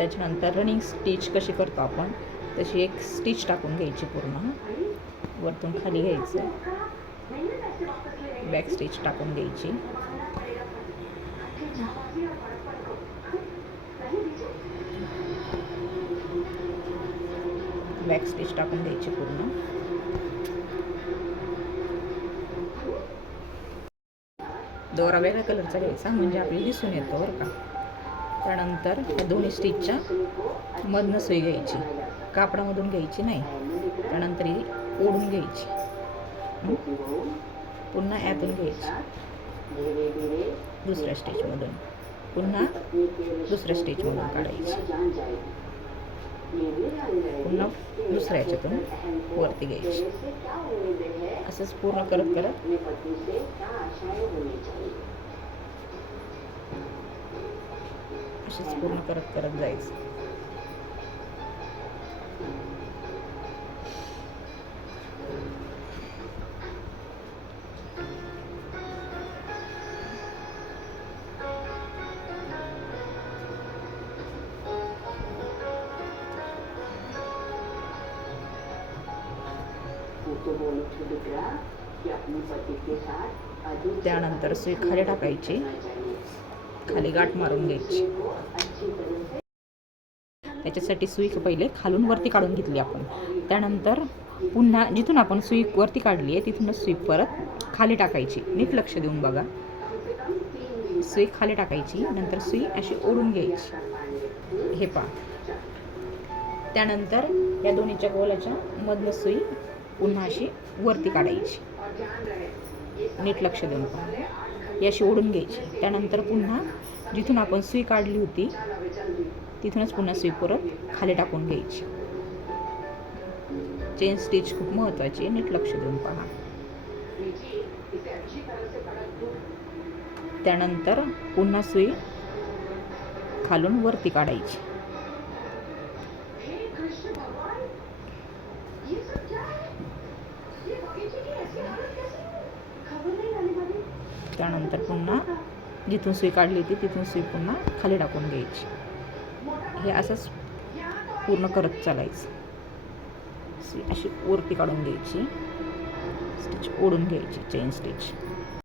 त्याच्यानंतर running stitch कशी करतो आपण तशी एक स्टिच टाकून घ्यायची, पूर्ण वरतून खाली घ्यायचं, बॅक स्टिच टाकून घ्यायची. बॅक स्टिच टाकून घ्यायची पूर्ण. दोरा वेगळ्या कलरचा घ्यायचा म्हणजे आपल्याला दिसून येतो बरं का. त्यानंतर या दोन्ही स्टिचच्या मधनं सुई घ्यायची, कापडामधून घ्यायची नाही. त्यानंतर ही ओढून घ्यायची, पुन्हा यातून घ्यायची दुसऱ्या स्टिचमधून, पुन्हा दुसऱ्या स्टिचमधून काढायची, पुन्हा दुसऱ्या याच्यातून वरती घ्यायची. असंच पूर्ण करत करत अशीच पूर्ण करत करत जायचं. त्यानंतर सुई खाली टाकायची, खाली गाठ मारून घ्यायची. त्याच्यासाठी सुई पहिले खालून वरती काढून घेतली आपण. त्यानंतर पुन्हा जिथून आपण सुई वरती काढली आहे तिथूनच सुई परत खाली टाकायची. नीट लक्ष देऊन बघा. सुई खाली टाकायची, नंतर सुई अशी ओढून घ्यायची, हे पहा. त्यानंतर या दोन्हीच्या गोलाच्या मधलं सुई पुन्हा अशी वरती काढायची, नीट लक्ष देऊन पहा. ही अशी ओढून घ्यायची. त्यानंतर पुन्हा जिथून आपण सुई काढली होती तिथूनच पुन्हा सुई परत खाली टाकून घ्यायची. चेन स्टिच खूप महत्त्वाची, नीट लक्ष देऊन पहा. त्यानंतर पुन्हा सुई खालून वरती काढायची. त्यानंतर पुन्हा जिथून सुई काढली होती तिथून सुई पुन्हा खाली टाकून घ्यायची. हे असंच पूर्ण करत चालायचं. सुई अशी वरती काढून घ्यायची, स्टिच ओढून घ्यायची, चेन स्टिच.